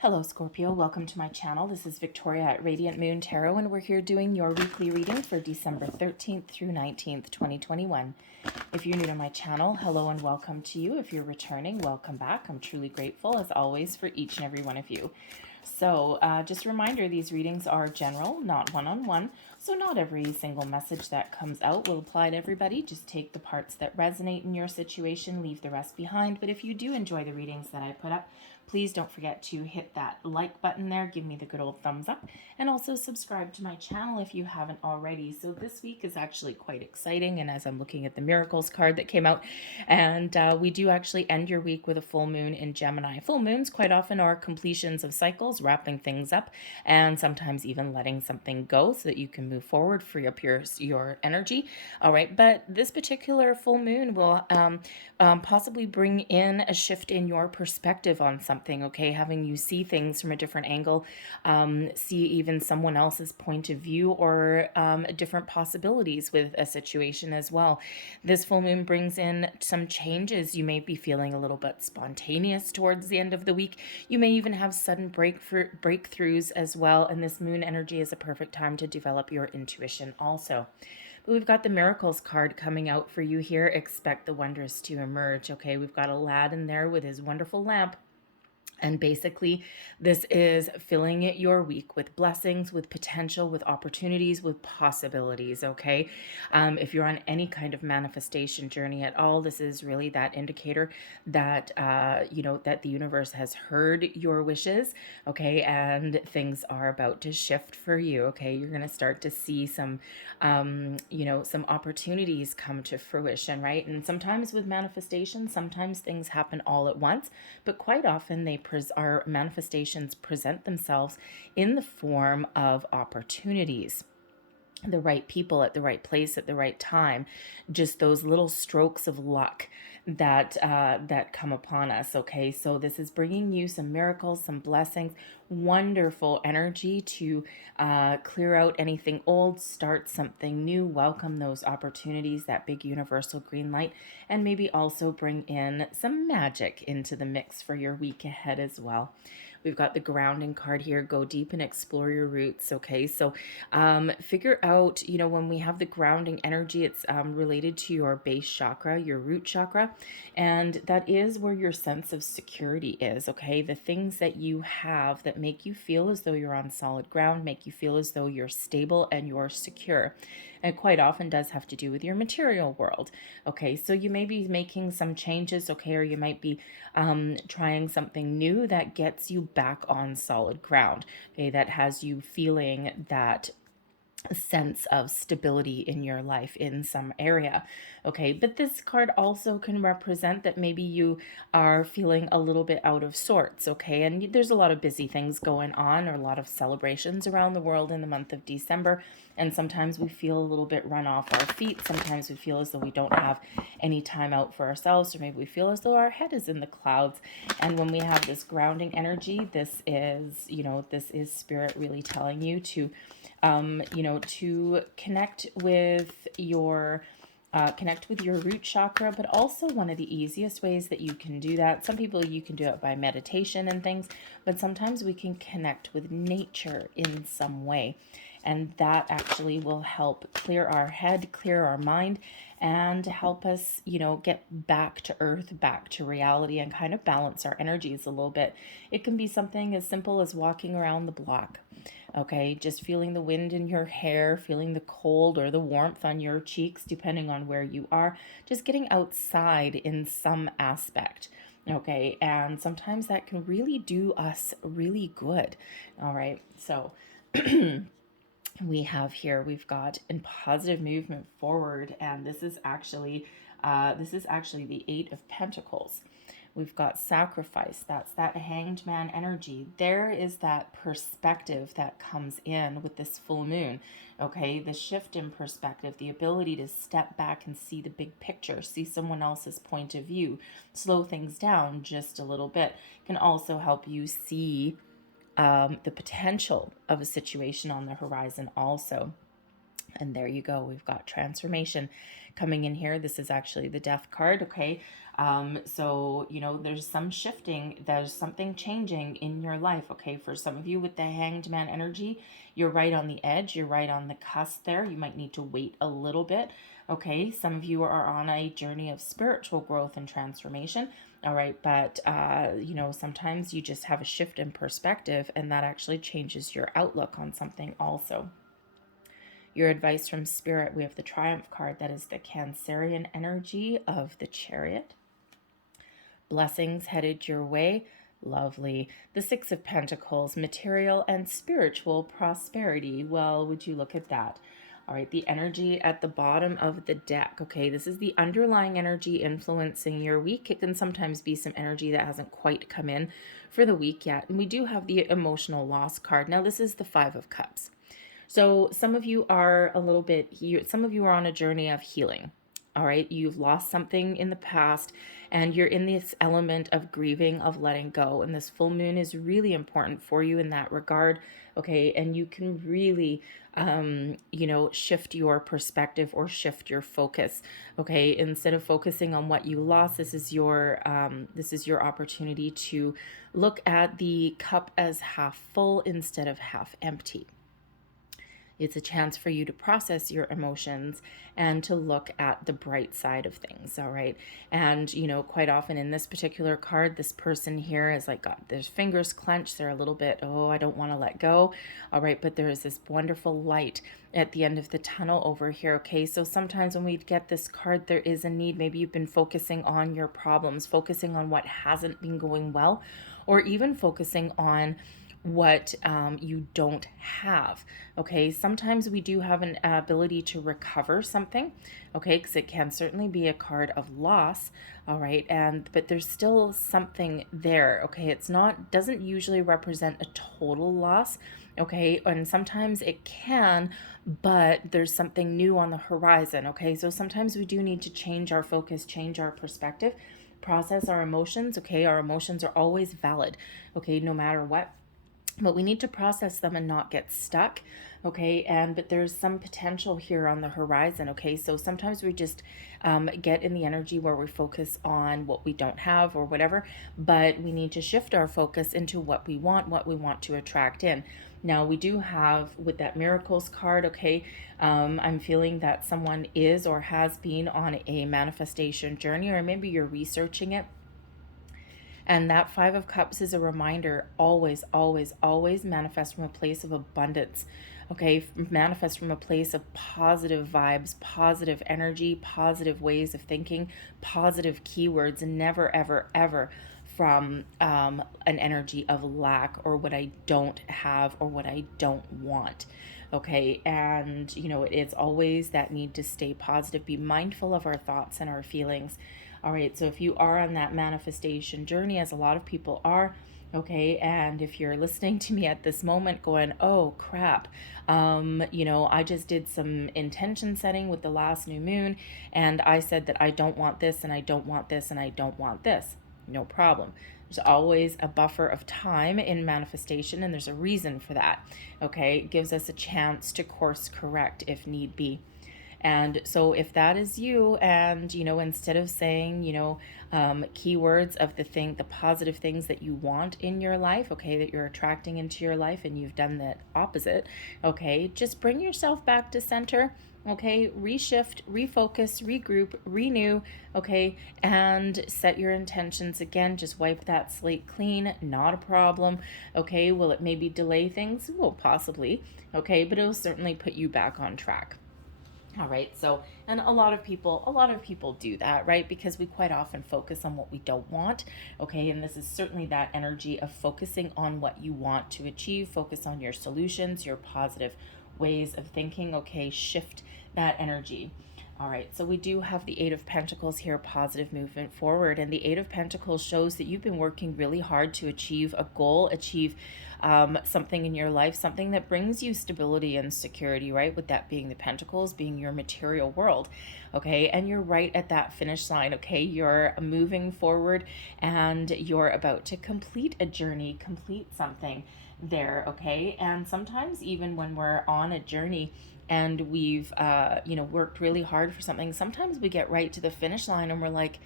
Hello Scorpio, welcome to my channel. This is Victoria at Radiant Moon Tarot, and we're here doing your weekly reading for December 13th through 19th, 2021. If you're new to my channel, hello and welcome to you. If you're returning, welcome back. I'm truly grateful, as always, for each and every one of you. So just a reminder, these readings are general, not one-on-one, so not every single message that comes out will apply to everybody. Just take the parts that resonate in your situation, leave the rest behind. But if you do enjoy the readings that I put up, please don't forget to hit that like button there, give me the good old thumbs up, and also subscribe to my channel if you haven't already. So this week is actually quite exciting, and as I'm looking at the Miracles card that came out, and we do actually end your week with a full moon in Gemini. Full moons quite often are completions of cycles, wrapping things up, and sometimes even letting something go so that you can move forward, free up your energy. All right, but this particular full moon will possibly bring in a shift in your perspective on something, okay? Having you see things from a different angle, see even someone else's point of view, or different possibilities with a situation as well. This full moon brings in some changes. You may be feeling a little bit spontaneous towards the end of the week. You may even have sudden breakthroughs as well, and this moon energy is a perfect time to develop your intuition also. We've got the Miracles card coming out for you here. Expect the wondrous to emerge. Okay, we've got Aladdin there with his wonderful lamp. And basically, this is filling it your week with blessings, with potential, with opportunities, with possibilities, okay? If you're on any kind of manifestation journey at all, this is really that indicator that, that the universe has heard your wishes, okay? And things are about to shift for you, okay? You're going to start to see some, some opportunities come to fruition, right? And sometimes with manifestation, sometimes things happen all at once, but quite often our manifestations present themselves in the form of opportunities. The right people at the right place at the right time, just those little strokes of luck that come upon us. Okay, so this is bringing you some miracles, some blessings, wonderful energy to clear out anything old, start something new, welcome those opportunities, that big universal green light, and maybe also bring in some magic into the mix for your week ahead as well. We've got the grounding card here. Go deep and explore your roots. Okay, so figure out, when we have the grounding energy, it's related to your base chakra, your root chakra, and that is where your sense of security is. Okay, the things that you have that make you feel as though you're on solid ground, make you feel as though you're stable and you're secure. And quite often does have to do with your material world. Okay, so you may be making some changes, okay, or you might be trying something new that gets you back on solid ground, okay, that has you feeling that sense of stability in your life in some area. Okay, but this card also can represent that maybe you are feeling a little bit out of sorts. Okay, and there's a lot of busy things going on, or a lot of celebrations around the world in the month of December, and sometimes we feel a little bit run off our feet. Sometimes we feel as though we don't have any time out for ourselves, or maybe we feel as though our head is in the clouds. And when we have this grounding energy, this is spirit really telling you to to connect with your root chakra. But also, one of the easiest ways that you can do that, some people, you can do it by meditation and things, but sometimes we can connect with nature in some way, and that actually will help clear our head, clear our mind, and help us, get back to earth, back to reality, and kind of balance our energies a little bit. It can be something as simple as walking around the block. Okay, just feeling the wind in your hair, feeling the cold or the warmth on your cheeks, depending on where you are, just getting outside in some aspect. Okay, and sometimes that can really do us really good. All right, so we've got in positive movement forward, and this is actually the Eight of Pentacles. We've got sacrifice. That's that hanged man energy. There is that perspective that comes in with this full moon. Okay, the shift in perspective, the ability to step back and see the big picture, see someone else's point of view, slow things down just a little bit, can also help you see the potential of a situation on the horizon also. And there you go. We've got transformation coming in here. This is actually the death card. Okay. So, you know, there's some shifting, there's something changing in your life. Okay, for some of you with the Hanged Man energy, you're right on the edge, you're right on the cusp there. You might need to wait a little bit. Okay, some of you are on a journey of spiritual growth and transformation. All right, but you know, sometimes you just have a shift in perspective, and that actually changes your outlook on something also. Your advice from Spirit, we have the Triumph card. That is the Cancerian energy of the Chariot. Blessings headed your way. Lovely. The Six of Pentacles, material and spiritual prosperity. Well, would you look at that? All right, the energy at the bottom of the deck. Okay, this is the underlying energy influencing your week. It can sometimes be some energy that hasn't quite come in for the week yet. And we do have the emotional loss card. Now, this is the Five of Cups. So some of you are some of you are on a journey of healing. All right, you've lost something in the past and you're in this element of grieving, of letting go. And this full moon is really important for you in that regard. Okay, and you can really, you know, shift your perspective or shift your focus. Okay, instead of focusing on what you lost, this is your opportunity to look at the cup as half full instead of half empty. It's a chance for you to process your emotions and to look at the bright side of things, all right? And, you know, quite often in this particular card, this person here is like got their fingers clenched. They're a little bit, oh, I don't want to let go, all right? But there is this wonderful light at the end of the tunnel over here, okay? So sometimes when we get this card, there is a need. Maybe you've been focusing on your problems, focusing on what hasn't been going well, or even focusing on what you don't have. Okay, sometimes we do have an ability to recover something, okay, because it can certainly be a card of loss, all right, but there's still something there. Okay, doesn't usually represent a total loss, okay, and sometimes it can, but there's something new on the horizon. Okay, so sometimes we do need to change our focus, change our perspective, process our emotions. Okay, our emotions are always valid, okay, no matter what, but we need to process them and not get stuck. Okay, but there's some potential here on the horizon. Okay, so sometimes we just get in the energy where we focus on what we don't have or whatever, but we need to shift our focus into what we want to attract in. Now, we do have with that Miracles card, okay, I'm feeling that someone is or has been on a manifestation journey, or maybe you're researching it. And that Five of Cups is a reminder, always, always, always manifest from a place of abundance. Okay, manifest from a place of positive vibes, positive energy, positive ways of thinking, positive keywords, and never, ever, ever from an energy of lack or what I don't have or what I don't want. Okay, and you know, it's always that need to stay positive, be mindful of our thoughts and our feelings. All right, so if you are on that manifestation journey, as a lot of people are, okay, and if you're listening to me at this moment going, oh crap, you know, I just did some intention setting with the last new moon, and I said that I don't want this, and I don't want this, and I don't want this. No problem. There's always a buffer of time in manifestation, and there's a reason for that, okay? It gives us a chance to course correct if need be. And so if that is you, and, you know, instead of saying, you know, keywords of the positive things that you want in your life, okay, that you're attracting into your life, and you've done the opposite, okay, just bring yourself back to center, okay, reshift, refocus, regroup, renew, okay, and set your intentions again. Just wipe that slate clean, not a problem, okay. Will it maybe delay things? Well, possibly, okay, but it'll certainly put you back on track. All right, so, and a lot of people do that, right? Because we quite often focus on what we don't want, okay? And this is certainly that energy of focusing on what you want to achieve, focus on your solutions, your positive ways of thinking, okay? Shift that energy. All right, so we do have the Eight of Pentacles here, positive movement forward. And the Eight of Pentacles shows that you've been working really hard to achieve a goal, achieve something in your life, something that brings you stability and security, right? With that being the Pentacles, being your material world, okay? And you're right at that finish line, okay? You're moving forward and you're about to complete a journey, complete something there, okay? And sometimes even when we're on a journey and we've, you know, worked really hard for something, sometimes we get right to the finish line and we're like,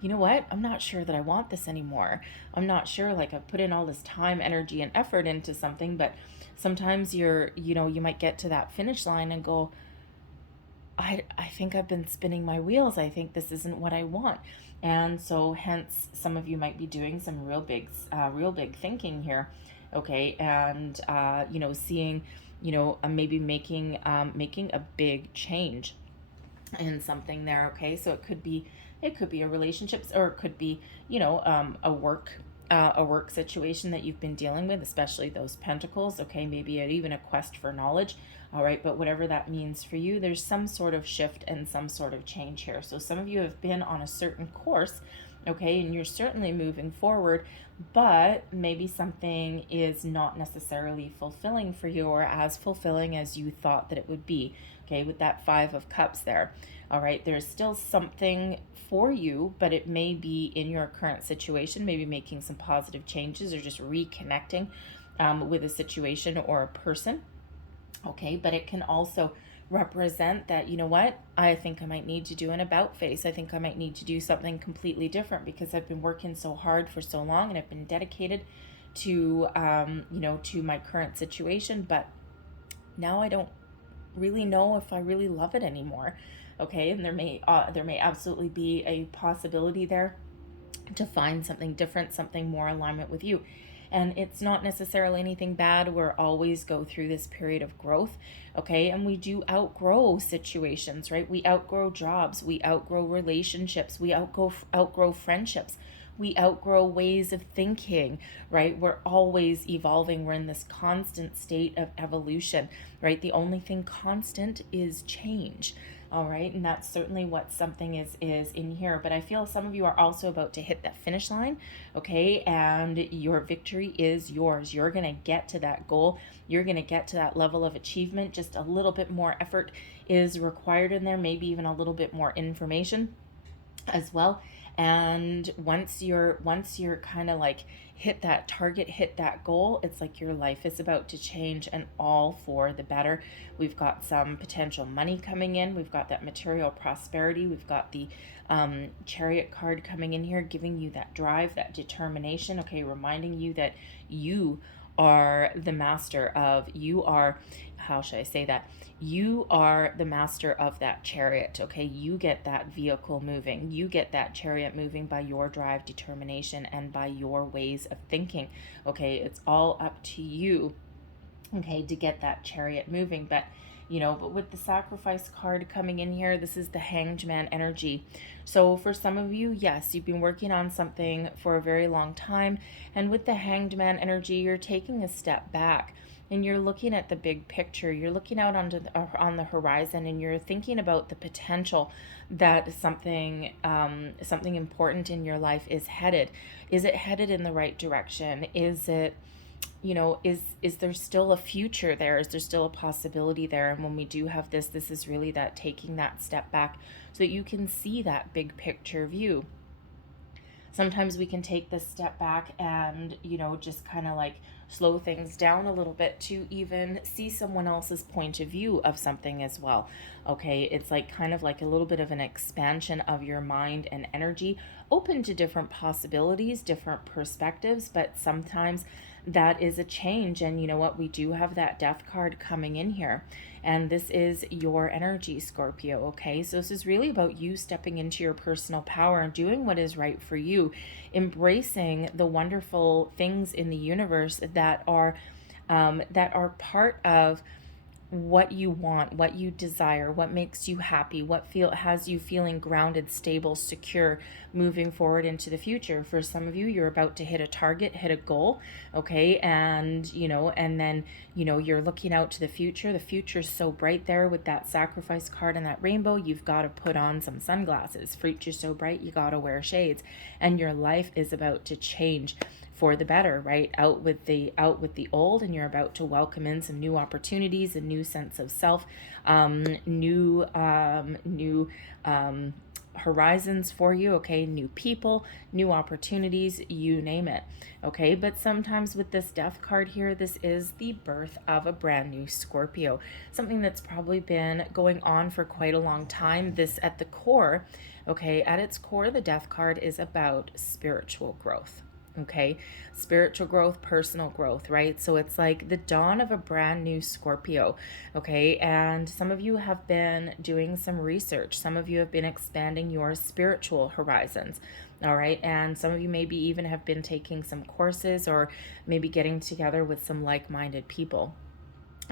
you know what, I'm not sure that I want this anymore. I'm not sure, like, I've put in all this time, energy, and effort into something, but sometimes you might get to that finish line and go, I think I've been spinning my wheels. I think this isn't what I want. And so hence some of you might be doing some real big thinking here. Okay. And, seeing, maybe making a big change in something there. Okay. So it could be a relationships, or it could be, a work situation that you've been dealing with, especially those pentacles. Okay. Maybe even a quest for knowledge. All right, but whatever that means for you, there's some sort of shift and some sort of change here. So some of you have been on a certain course, okay, and you're certainly moving forward, but maybe something is not necessarily fulfilling for you, or as fulfilling as you thought that it would be, okay, with that Five of Cups there. All right, there's still something for you, but it may be in your current situation, maybe making some positive changes or just reconnecting with a situation or a person. Okay, but it can also represent that, you know what, I think I might need to do an about face. I think I might need to do something completely different because I've been working so hard for so long and I've been dedicated to, to my current situation, but now I don't really know if I really love it anymore. Okay, and there may absolutely be a possibility there to find something different, something more alignment with you. And it's not necessarily anything bad. We're always go through this period of growth, okay? And we do outgrow situations, right? We outgrow jobs, we outgrow relationships, we outgrow friendships, we outgrow ways of thinking, right? We're always evolving. We're in this constant state of evolution, right? The only thing constant is change. All right, and that's certainly what something is in here. But I feel some of you are also about to hit that finish line, okay? And your victory is yours. You're going to get to that goal. You're going to get to that level of achievement. Just a little bit more effort is required in there, maybe even a little bit more information as well. And once you're kind of like hit that target, hit that goal, it's like your life is about to change, and all for the better. We've got some potential money coming in. We've got that material prosperity. We've got the Chariot card coming in here, giving you that drive, that determination. Okay, reminding you that you are the master of, how should I say that? You are the master of that chariot, okay? You get that vehicle moving. You get that chariot moving by your drive, determination, and by your ways of thinking, okay? It's all up to you, okay, to get that chariot moving. But with the Sacrifice card coming in here, this is the Hanged Man energy. So for some of you, yes, you've been working on something for a very long time, and with the Hanged Man energy, you're taking a step back and you're looking at the big picture. You're looking out on the horizon, and you're thinking about the potential that something important in your life is headed. Is it headed in the right direction? Is it, is there still a future there? Is there still a possibility there? And when we do have this is really that taking that step back so that you can see that big picture view. Sometimes we can take this step back and, just kind of like slow things down a little bit to even see someone else's point of view of something as well. Okay, it's like kind of like a little bit of an expansion of your mind and energy, open to different possibilities, different perspectives, but sometimes that is a change. And you know what? We do have that Death card coming in here. And this is your energy, Scorpio, okay? So this is really about you stepping into your personal power and doing what is right for you, embracing the wonderful things in the universe that are part of what you want, what you desire, what makes you happy, what has you feeling grounded, stable, secure, moving forward into the future. For some of you, you're about to hit a target, hit a goal, okay? And, and then, you're looking out to the future. The future's so bright there with that Sacrifice card and that rainbow. You've got to put on some sunglasses. Future's so bright, you got to wear shades. And your life is about to change for the better, right? Out with the old, and you're about to welcome in some new opportunities, a new sense of self, new horizons for you, okay? New people, new opportunities, you name it, okay? But sometimes with this death card here, this is the birth of a brand new Scorpio, something that's probably been going on for quite a long time. This at the core, okay, at its core, the death card is about spiritual growth. Okay, spiritual growth, personal growth, right? So it's like the dawn of a brand new Scorpio, okay? And some of you have been doing some research. Some of you have been expanding your spiritual horizons, all right? And some of you maybe even have been taking some courses or maybe getting together with some like-minded people.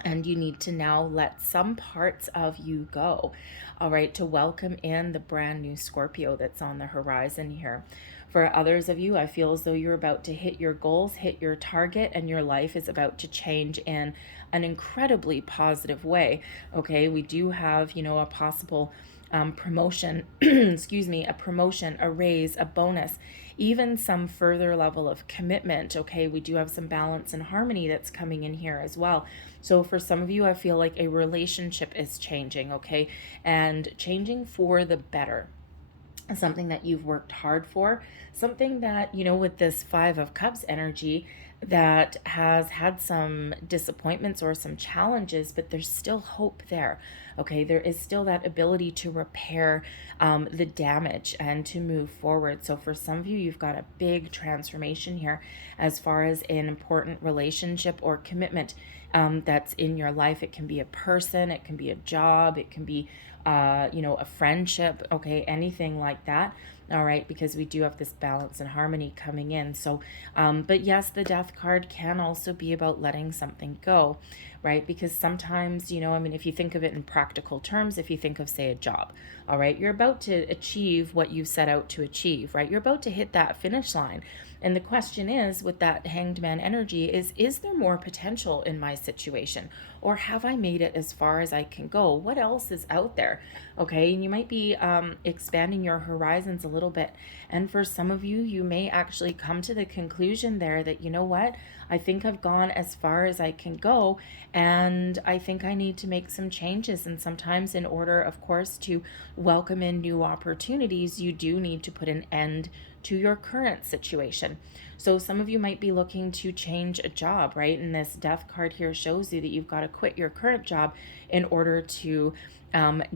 And you need to now let some parts of you go, all right, to welcome in the brand new Scorpio that's on the horizon here. For others of you, I feel as though you're about to hit your goals, hit your target, and your life is about to change in an incredibly positive way. Okay, we do have, you know, a possible promotion, excuse me, a promotion, a raise, a bonus, even some further level of commitment. Okay, we do have some balance and harmony that's coming in here as well. So for some of you, I feel like a relationship is changing, okay, and changing for the better. Something that you've worked hard for, something that, you know, with this Five of Cups energy, that has had some disappointments or some challenges, but there's still hope there. Okay, there is still that ability to repair the damage and to move forward. So for some of you, you've got a big transformation here as far as an important relationship or commitment that's in your life. It can be a person, it can be a job, it can be you know, a friendship, okay, anything like that. All right, because we do have this balance and harmony coming in. So, but yes, the death card can also be about letting something go, right? Because sometimes, you know, I mean, if you think of it in practical terms, if you think of, say, a job, all right, you're about to achieve what you set out to achieve, right? You're about to hit that finish line. And the question is, with that Hanged Man energy, is there more potential in my situation? Or have I made it as far as I can go? What else is out there? Okay, and you might be expanding your horizons a little bit. And for some of you, you may actually come to the conclusion there that, you know what, I think I've gone as far as I can go, and I think I need to make some changes. And sometimes in order, of course, to welcome in new opportunities, you do need to put an end to your current situation. So some of you might be looking to change a job, right? And this death card here shows you that you've got to quit your current job in order to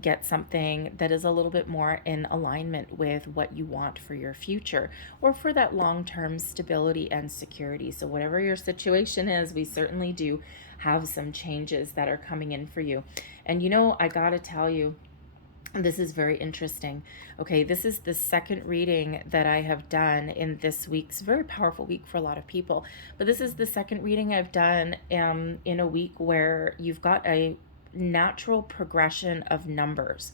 get something that is a little bit more in alignment with what you want for your future or for that long-term stability and security. So whatever your situation is, we certainly do have some changes that are coming in for you. And you know, I gotta tell you, this is very interesting. Okay, this is the second reading that I have done in this week's very powerful week for a lot of people. But this is the second reading I've done in a week where you've got a natural progression of numbers.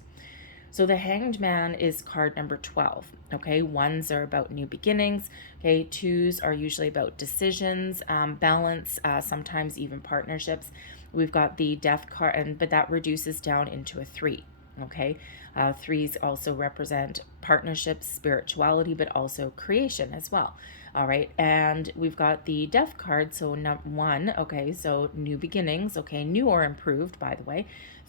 So the Hanged Man is card number 12. Okay, ones are about new beginnings. Okay, twos are usually about decisions, balance, sometimes even partnerships. We've got the Death card, but that reduces down into a 3. Okay, threes also represent partnerships, spirituality, but also creation as well. All right, and we've got the Death card, so 1, okay, so new beginnings, okay, new or improved, by the way.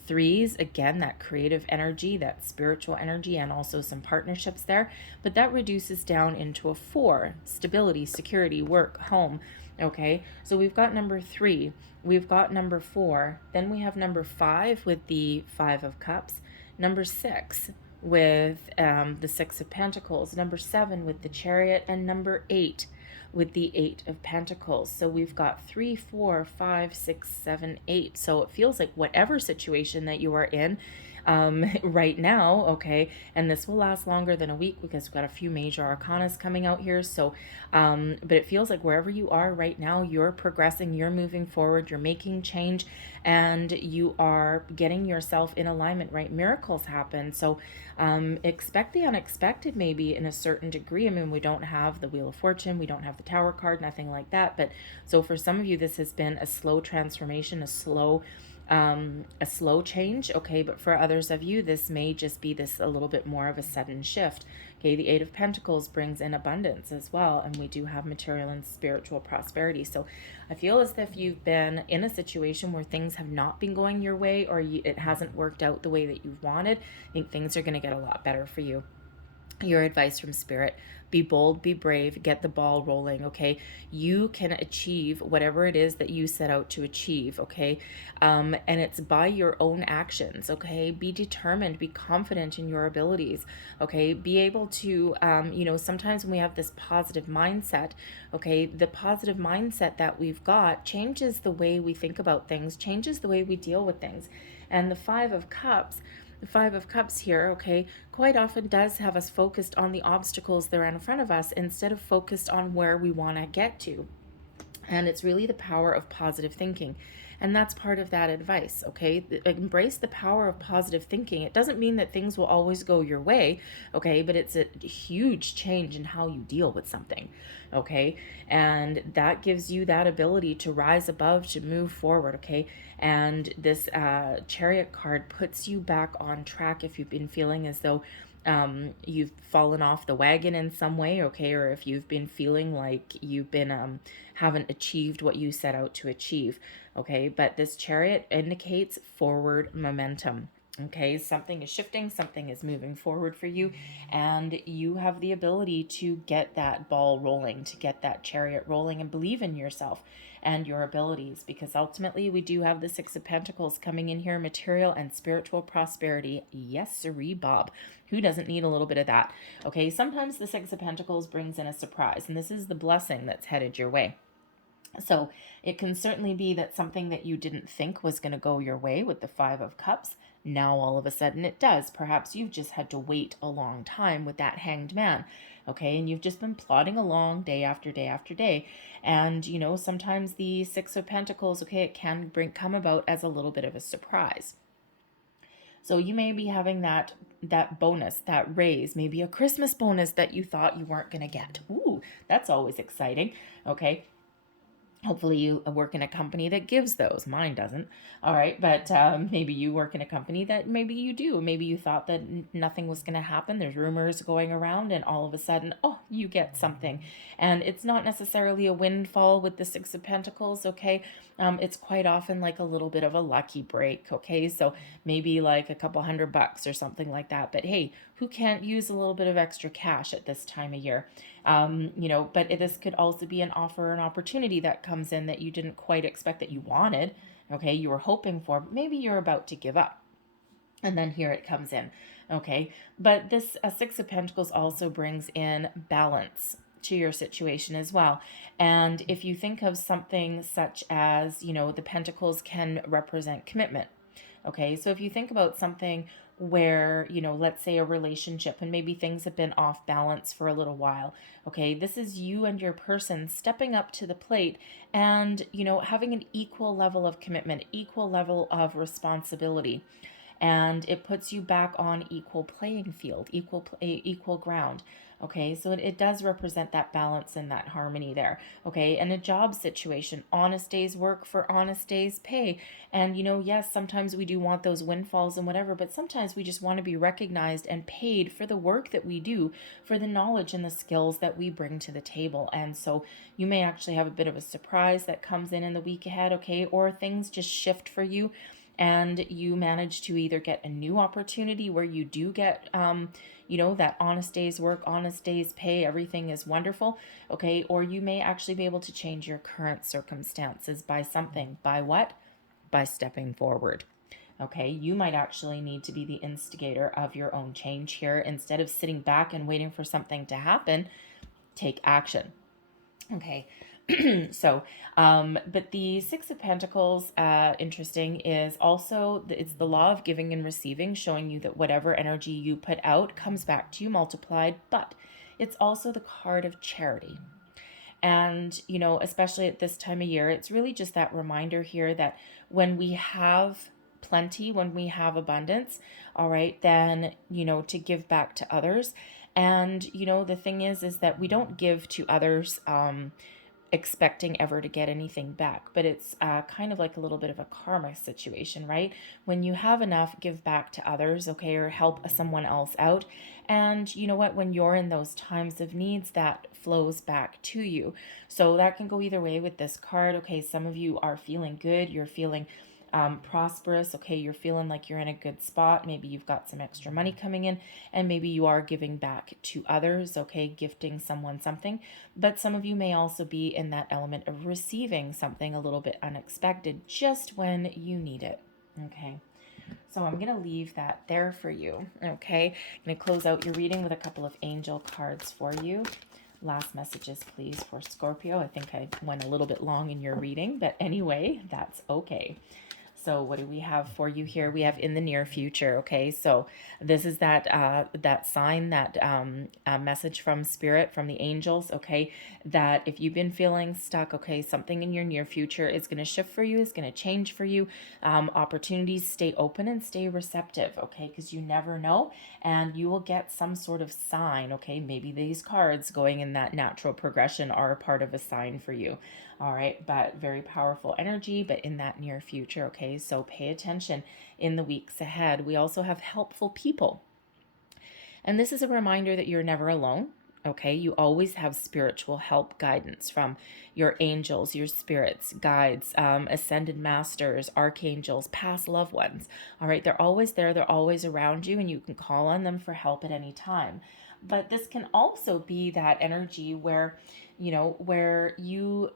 Threes, again, that creative energy, that spiritual energy, and also some partnerships there, but that reduces down into a 4, stability, security, work, home. Okay, so we've got number 3, we've got number 4, then we have number 5 with the 5 of Cups, number 6 with the 6 of Pentacles, number 7 with the Chariot, and number 8 with the 8 of Pentacles. So we've got 3, 4, 5, 6, 7, 8. So it feels like whatever situation that you are in right now, okay, and this will last longer than a week because we've got a few major arcanas coming out here. So, but it feels like wherever you are right now, you're progressing, you're moving forward, you're making change, and you are getting yourself in alignment, right? Miracles happen. So expect the unexpected maybe in a certain degree. I mean, we don't have the Wheel of Fortune, we don't have the Tower card, nothing like that. But so for some of you, this has been a slow transformation, a slow change, okay, but for others of you, this may just be this a little bit more of a sudden shift. Okay, the 8 of Pentacles brings in abundance as well, and we do have material and spiritual prosperity. So I feel as if you've been in a situation where things have not been going your way, or it hasn't worked out the way that you've wanted. I think things are going to get a lot better for you. your advice from Spirit: be bold, be brave, get the ball rolling, okay? You can achieve whatever it is that you set out to achieve, okay? And it's by your own actions, okay? Be determined, be confident in your abilities, okay? Be able to, sometimes when we have this positive mindset, okay, the positive mindset that we've got changes the way we think about things, changes the way we deal with things. And the Five of Cups here, okay, quite often does have us focused on the obstacles that are in front of us instead of focused on where we want to get to. And it's really the power of positive thinking. And that's part of that advice, okay? Embrace the power of positive thinking. It doesn't mean that things will always go your way, okay? But it's a huge change in how you deal with something, okay? And that gives you that ability to rise above, to move forward, okay? And this Chariot card puts you back on track if you've been feeling as though you've fallen off the wagon in some way, okay? Or if you've been feeling like you've been haven't achieved what you set out to achieve, okay? But this Chariot indicates forward momentum, okay? Something is shifting, something is moving forward for you, and you have the ability to get that ball rolling, to get that Chariot rolling, and believe in yourself and your abilities, because ultimately we do have the Six of Pentacles coming in here: material and spiritual prosperity. Yes, sirree, Bob. Who doesn't need a little bit of that? Okay, sometimes the Six of Pentacles brings in a surprise, and this is the blessing that's headed your way. So it can certainly be that something that you didn't think was going to go your way with the Five of Cups, now all of a sudden it does. Perhaps you've just had to wait a long time with that Hanged Man, okay? And you've just been plodding along day after day after day. And, sometimes the Six of Pentacles, okay, it can come about as a little bit of a surprise. So you may be having that bonus, that raise, maybe a Christmas bonus that you thought you weren't going to get. Ooh, that's always exciting, okay? Hopefully you work in a company that gives those. Mine doesn't. All right. But maybe you work in a company that maybe you do. Maybe you thought that nothing was going to happen. There's rumors going around and all of a sudden, oh, you get something. And it's not necessarily a windfall with the Six of Pentacles, okay? It's quite often like a little bit of a lucky break, okay? So maybe like a couple $100 or something like that. But hey, who can't use a little bit of extra cash at this time of year? But this could also be an offer, an opportunity that comes in that you didn't quite expect, that you wanted, okay, you were hoping for, but maybe you're about to give up. And then here it comes in, okay? But this Six of Pentacles also brings in balance to your situation as well. And if you think of something such as, the Pentacles can represent commitment. Okay, so if you think about something where, let's say a relationship and maybe things have been off balance for a little while. Okay, this is you and your person stepping up to the plate and, having an equal level of commitment, equal level of responsibility. And it puts you back on equal playing field, equal ground. Okay, so it does represent that balance and that harmony there. Okay, and a job situation, honest day's work for honest day's pay. And, yes, sometimes we do want those windfalls and whatever, but sometimes we just want to be recognized and paid for the work that we do, for the knowledge and the skills that we bring to the table. And so you may actually have a bit of a surprise that comes in the week ahead, okay, or things just shift for you and you manage to either get a new opportunity where you do get, that honest day's work, honest day's pay, everything is wonderful, okay? Or you may actually be able to change your current circumstances by something. By what? By stepping forward. Okay, you might actually need to be the instigator of your own change here. Instead of sitting back and waiting for something to happen, take action. Okay, but the Six of Pentacles, interesting, is also, it's the law of giving and receiving, showing you that whatever energy you put out comes back to you multiplied, but it's also the card of charity. And, especially at this time of year, it's really just that reminder here that when we have plenty, when we have abundance, all right, then, to give back to others. And, the thing is that we don't give to others, expecting ever to get anything back, but it's kind of like a little bit of a karma situation, right? When you have enough, give back to others, okay, or help someone else out. And you know what, when you're in those times of needs, that flows back to you. So that can go either way with this card. Okay, some of you are feeling good, you're feeling prosperous. Okay, you're feeling like you're in a good spot. Maybe you've got some extra money coming in, and maybe you are giving back to others. Okay, gifting someone something. But some of you may also be in that element of receiving something a little bit unexpected just when you need it. Okay. So I'm going to leave that there for you. Okay. I'm going to close out your reading with a couple of angel cards for you. Last messages, please, for Scorpio. I think I went a little bit long in your reading, but anyway, that's okay. So what do we have for you here? We have in the near future. Okay, so this is that that sign, that message from Spirit, from the angels. Okay, that if you've been feeling stuck, okay, something in your near future is going to shift for you, is going to change for you. Opportunities, stay open and stay receptive. Okay, because you never know, and you will get some sort of sign. Okay, maybe these cards going in that natural progression are a part of a sign for you. All right, but very powerful energy, but in that near future. Okay, so pay attention in the weeks ahead. We also have helpful people. And this is a reminder that you're never alone. Okay, you always have spiritual help, guidance from your angels, your spirits, guides, ascended masters, archangels, past loved ones. All right, they're always there, they're always around you, and you can call on them for help at any time. But this can also be that energy where, where you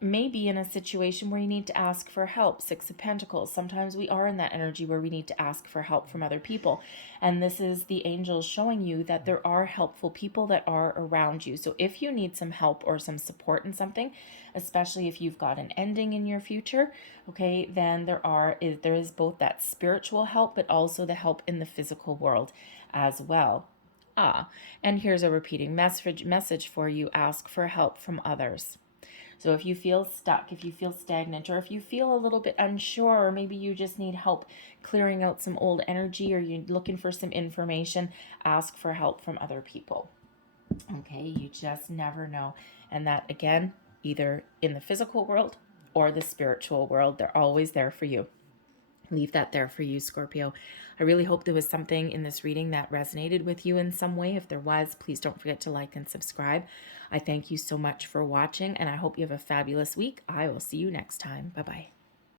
may be in a situation where you need to ask for help. Six of Pentacles. Sometimes we are in that energy where we need to ask for help from other people. And this is the angels showing you that there are helpful people that are around you. So if you need some help or some support in something, especially if you've got an ending in your future, okay, then there is both that spiritual help, but also the help in the physical world as well. And here's a repeating message for you. Ask for help from others. So if you feel stuck, if you feel stagnant, or if you feel a little bit unsure, or maybe you just need help clearing out some old energy, or you're looking for some information, ask for help from other people. Okay, you just never know. And that, again, either in the physical world or the spiritual world, they're always there for you. Leave that there for you, Scorpio. I really hope there was something in this reading that resonated with you in some way. If there was, please don't forget to like and subscribe. I thank you so much for watching, and I hope you have a fabulous week. I will see you next time. Bye-bye.